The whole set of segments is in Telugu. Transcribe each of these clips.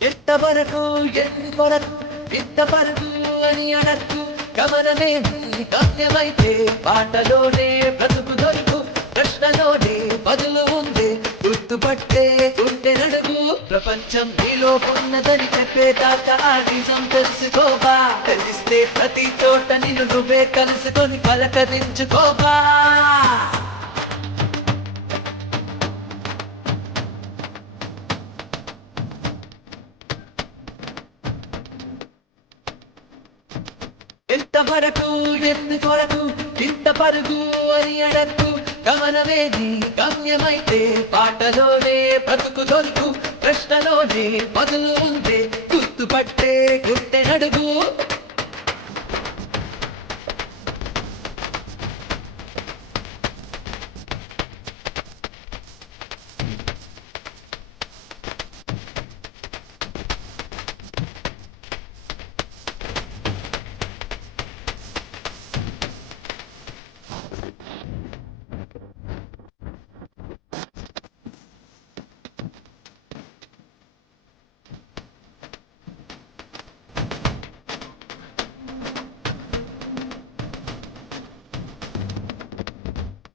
ఎంతవరకు ఎంతవరకు ఇంతవరకు అని అడక్కు గమనమే గమ్యమైతే పాటలోనే బ్రతుకు దొరుకు ప్రశ్నలోనే బదులు ఉంది గుర్తుపట్టే గుండె నడుగు ప్రపంచం నీలో ఉన్నదని చెప్పేదాకా ఆ నిజం తెలుసుకోబా తెలిస్తే ప్రతి చోట నిన్ను నువ్వే కలుసుకొని పలకరించుకోబా ఎంతవరకు ఎందుకొరకు ఇంత పరుగు అని అడక్కు గమనమేది గమ్యమైతే పాటలోనే బ్రతుకు దొరుకు ప్రశ్నలోనే బదులు ఉందే గుర్తుపట్టే గుండె నడుగు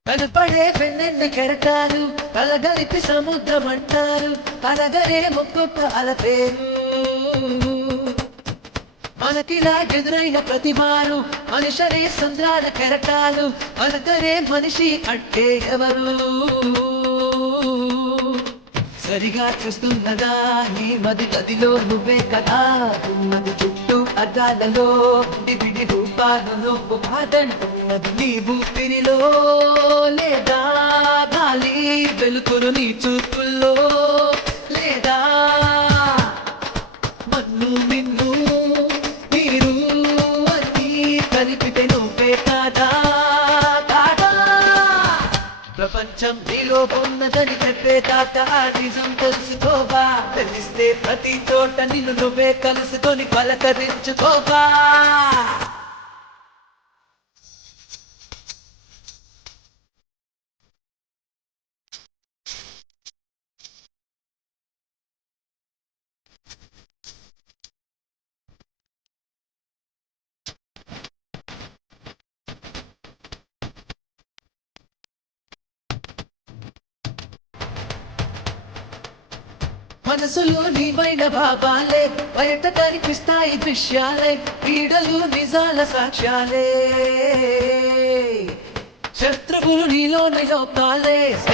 కనపడే వెన్నెన్ని కెరటాలు కలగలిపి సముద్రం అంటారు కలగరే ఒక్కొక్క అలపేరు మనకిలా ఎదురైన ప్రతిమాను మనుషరే సంద్రాల కెరటాలు అలగరే మనిషి అంటే ఎవరు సరిగా చూస్తున్నదా నీ మది గదిలో నువ్వే కదా ఉన్నది చుట్టూ అద్దాలలో విడి రూపాలలో బాధంటున్నది నీ ఊపిరిలో లేదా గాలి వెలుతురు నీ చూపుల్లో లేదా మన్ను నిన్ను నీరు అన్నీ కలిపితే నువ్వే కాదా ప్రపంచం నీలో ఉన్నదని చెప్పేదాకా నిజం తెలుసుకోవా తెలిస్తే ప్రతి చోట నిన్ను నువ్వే కలుసుకొని పలకరించుకోవా మనసులో నీవైన భావాలే బయట కనిపిస్తాయి దృశ్యాలే పీడలు నిజాల సాక్ష్యాలే శత్రువులు నీలోని లోకాలే